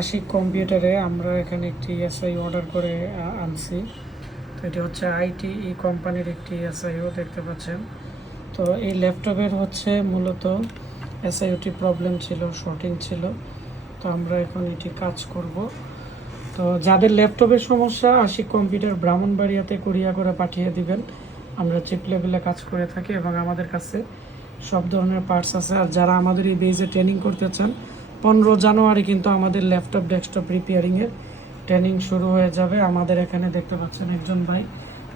আশিক কম্পিউটারে আমরা এখানে একটি এসআই অর্ডার করে আনছি। তো এটি হচ্ছে আইটিই কোম্পানির একটি এসআইও দেখতে পাচ্ছেন। তো এই ল্যাপটপের হচ্ছে মূলত এসআইওটি প্রবলেম ছিল, শর্টিং ছিল। তো আমরা এখন এটি কাজ করব। তো যাদের ল্যাপটপের সমস্যা আশিক কম্পিউটার ব্রাহ্মণবাড়িয়াতে কুরিয়ার করে পাঠিয়ে দিবেন। আমরা চিপ লেভেলে কাজ করে থাকি এবং আমাদের কাছে সব ধরনের পার্টস আছে। আর যারা আমাদের এই বেজে ট্রেনিং করতে চান, 15 জানুয়ারি কিন্তু আমাদের ল্যাপটপ ডেস্কটপ রিপেয়ারিংয়ের ট্রেনিং শুরু হয়ে যাবে। আমাদের এখানে দেখতে পাচ্ছেন একজন ভাই,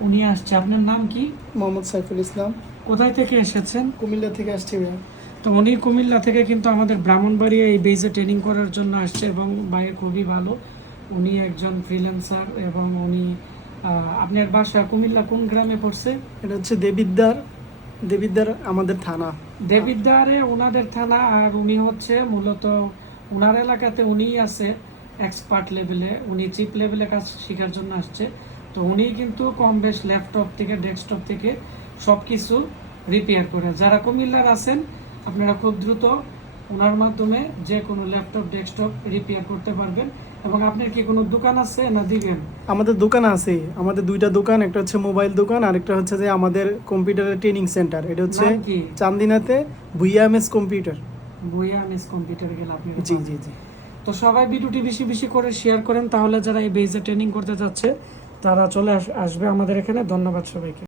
উনি আসছে। আপনার নাম কি? মোহাম্মদ সাইফুল ইসলাম। কোথায় থেকে এসেছেন? কুমিল্লা থেকে আসছি ভাইয়া। তো উনি কুমিল্লা থেকে কিন্তু আমাদের ব্রাহ্মণবাড়িয়া এই বেজে ট্রেনিং করার জন্য আসছে এবং ভাইয়ের খুবই ভালো। উনি একজন ফ্রিল্যান্সার এবং উনি আপনার বাসা কুমিল্লা কোন গ্রামে পড়ছে? এটা হচ্ছে দেবিদ্দার আমাদের থানা। দেবিদ্বারে ওনাদের থানা। আর উনি হচ্ছে মূলত ওনার এলাকাতে উনিই আছে এক্সপার্ট লেভেলে, উনি চিপ লেভেলে কাজ শেখার জন্য আসছে। তো উনি কিন্তু কম বেশ ল্যাপটপ থেকে ডেস্কটপ থেকে সব কিছু রিপেয়ার করে। যারা কুমিল্লার আছেন আপনারা খুব দ্রুত ওনার মাধ্যমে যে কোনো ল্যাপটপ ডেস্কটপ রিপেয়ার করতে পারবেন। এবং আপনার কি কোনো দোকান আছে না দিবেন? আমাদের দোকান আছে, আমাদের দুইটা দোকান, একটা হচ্ছে মোবাইল দোকান আর একটা হচ্ছে যে আমাদের কম্পিউটারের ট্রেনিং সেন্টার। এটা হচ্ছে নাম কি? চান্দিনাতে ভুইয়াএমএস কম্পিউটার। ভুইয়াএমএস কম্পিউটারে গেলে আপনি জি জি জি। তো সবাই ভিডিওটি বেশি বেশি করে শেয়ার করেন, তাহলে যারা এই বেজে ট্রেনিং করতে যাচ্ছে তারা চলে আসবে আমাদের এখানে। ধন্যবাদ সবাইকে।